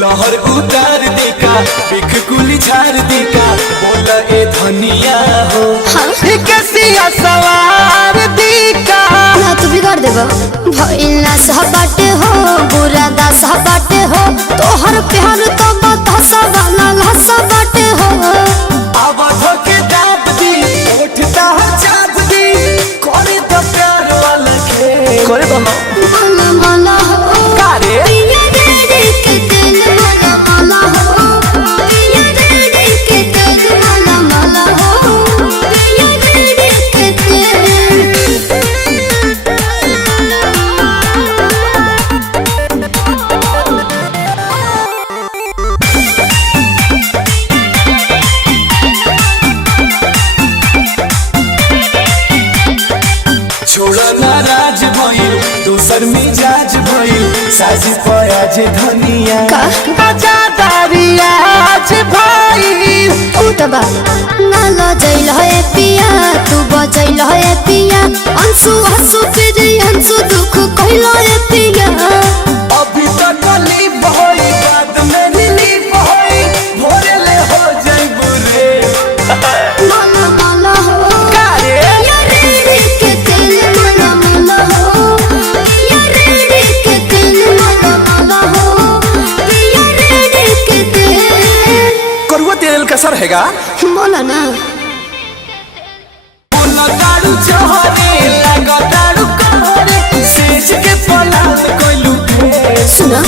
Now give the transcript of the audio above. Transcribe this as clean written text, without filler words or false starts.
लहर उतार देका बिख कुली झार देका बोला ए धनिया हो कैसिया सवार देका ना तू बिगाड़ देबा भइला सहबाटे हो बुरा दा सहबाटे हो तोहर प्यार तो बतासा वाला लहसा बाटे हो अब धोके दाब दी उठता चाप दी करे तो प्यार वाला खेल करे तो माला माला हो कारे नाराज भइल दोसर मिजाज भइल साज पयाज धनिया बजादारिया आज भइल उठबा ना लजैल है पिया तू बजैल है पिया अंशु हंसु फिर अंशु दुख कहल है पिया अभी तक ली भई बाद में ली भई भोरे ले हो जाइबू रे माला माला हो कारे कसर हैगा बोला ना दारू चहरे लगा दारू कहरे सेज के पलाल कोइलू सुना